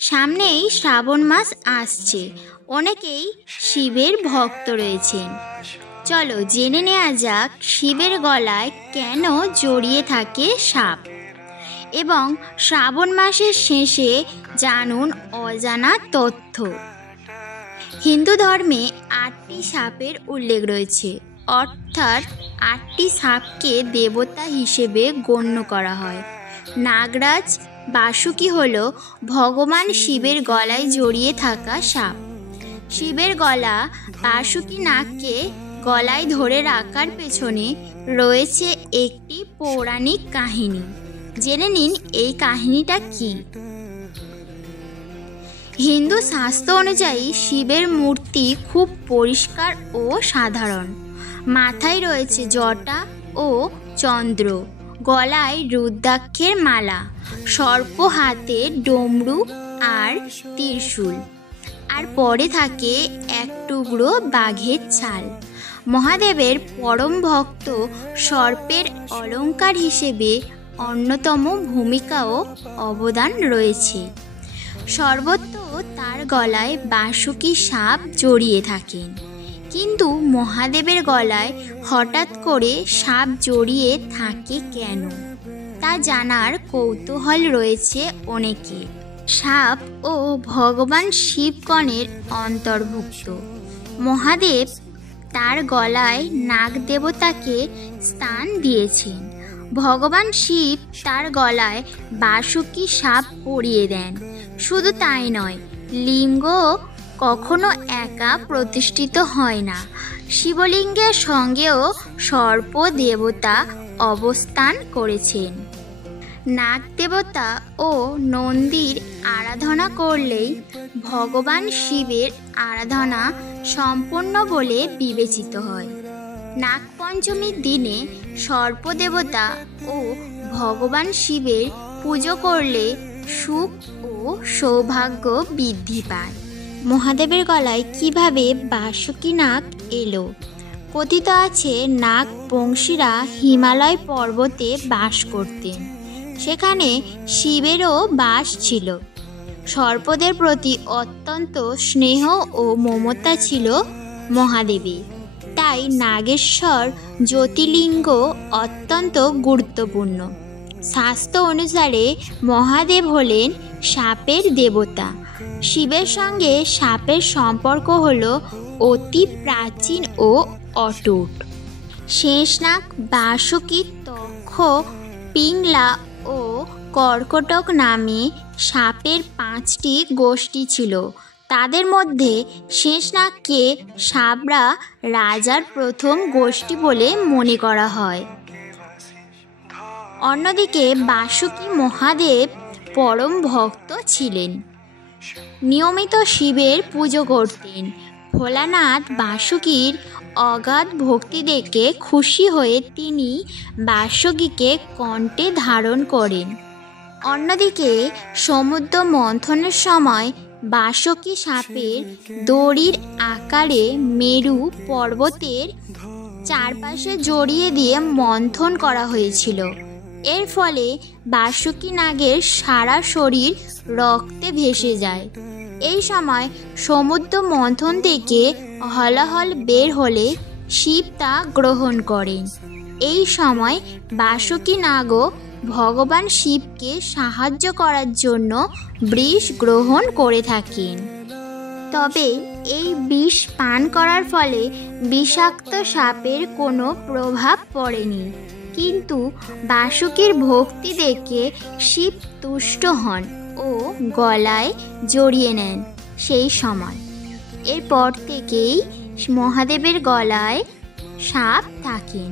সামনেই শ্রাবণ মাস আসছে, অনেকেই শিবের ভক্ত রয়েছেন। চলো জেনে নেওয়া যাক শিবের গলায় কেন জড়িয়ে থাকে সাপ, এবং শ্রাবণ মাসের শেষে জানুন অজানা তথ্য। হিন্দু ধর্মে 8টি সাপের উল্লেখ রয়েছে, অর্থাৎ 8টি সাপকে দেবতা হিসেবে গণ্য করা হয়। নাগরাজ বাসুকি হল ভগবান শিবের গলায় জড়িয়ে থাকা সাপ। শিবের গলা বাসুকি নাগকে গলায় ধরে রাখার পেছনে রয়েছে একটি পৌরাণিক কাহিনী। জেনে নিন এই কাহিনীটা কি। হিন্দু শাস্ত্র অনুযায়ী শিবের মূর্তি খুব পরিষ্কার ও সাধারণ। মাথায় রয়েছে জটা ও চন্দ্র, গলায় রুদ্রাক্ষের মালা, সর্প হাতে ডমরু আর ত্রিশূল, আর পরে থাকে এক টুকরো বাঘের ছাল। মহাদেবের পরম ভক্ত সর্পের অলঙ্কার হিসেবে অন্যতম ভূমিকা ও অবদান রয়েছে। সর্বত্র তার গলায় বাসুকি সাপ জড়িয়ে থাকেন, কিন্তু মহাদেবের গলায় হঠাৎ করে সাপ জড়িয়ে থাকে কেন তা জানার কৌতূহল রয়েছে অনেকে। সাপ ও ভগবান শিবগণের অন্তর্ভুক্ত। মহাদেব তার গলায় নাগ দেবতাকে স্থান দিয়েছেন। ভগবান শিব তার গলায় বাসুকি সাপ পরিয়ে দেন। শুধু তাই নয়, লিঙ্গ কখনো একা প্রতিষ্ঠিত হয় না। শিবলিঙ্গের সঙ্গেও সর্প দেবতা অবস্থান করেছেন। নাগ দেবতা ও নন্দীর আরাধনা করলেই ভগবান শিবের আরাধনা সম্পূর্ণ বলে বিবেচিত হয়। নাগপঞ্চমীর দিনে সর্পদেবতা ও ভগবান শিবের পুজো করলে সুখ ও সৌভাগ্য বৃদ্ধি পায়। মহাদেবের গলায় কিভাবে বাসুকি নাগ এলো? কথিত আছে নাগ বংশীরা হিমালয় পর্বতে বাস করতেন। সেখানে শিবেরও বাস ছিল। সর্পদের প্রতি অত্যন্ত স্নেহ ও মমতা ছিল মহাদেবের। তাই নাগেশ্বর জ্যোতির্লিঙ্গ অত্যন্ত গুরুত্বপূর্ণ। শাস্ত্র অনুসারে মহাদেব হলেন সাপের দেবতা। শিবের সঙ্গে সাপের সম্পর্ক হল অতি প্রাচীন ও অটুট। শেষনাগ, বাসুকি, তক্ষ, পিংলা ও কর্কটক নামে সাপের 5টি গোষ্ঠী ছিল। তাদের মধ্যে শেষনাগকে সাবরা রাজার প্রথম গোষ্ঠী বলে মনে করা হয়। অন্যদিকে বাসুকি মহাদেব পরম ভক্ত ছিলেন, নিয়মিত শিবের পুজো করতেন। ভোলানাথ বাসুকির অগাধ ভক্তি দেখে খুশি হয়ে তিনি বাসুকিকে কণ্ঠে ধারণ করেন। অন্যদিকে সমুদ্র মন্থনের সময় বাসুকি সাপের দড়ির আকারে মেরু পর্বতের চারপাশে জড়িয়ে দিয়ে মন্থন করা হয়েছিল। এর ফলে বাসুকি নাগের সারা শরীর রক্তে ভেসে যায়। এই সময় সমুদ্র মন্থন থেকে হলাহল বের হলে শিব তা গ্রহণ করেন। এই সময় বাসুকি নাগও ভগবান শিবকে সাহায্য করার জন্য বিষ গ্রহণ করে থাকেন। তবে এই বিষ পান করার ফলে বিষাক্ত সাপের কোনো প্রভাব পড়েনি, কিন্তু বাসুকির ভক্তি দেখে শিব তুষ্ট হন ও গলায় জড়িয়ে নেন সেই সময়। এরপর থেকেই মহাদেবের গলায় সাপ থাকেন।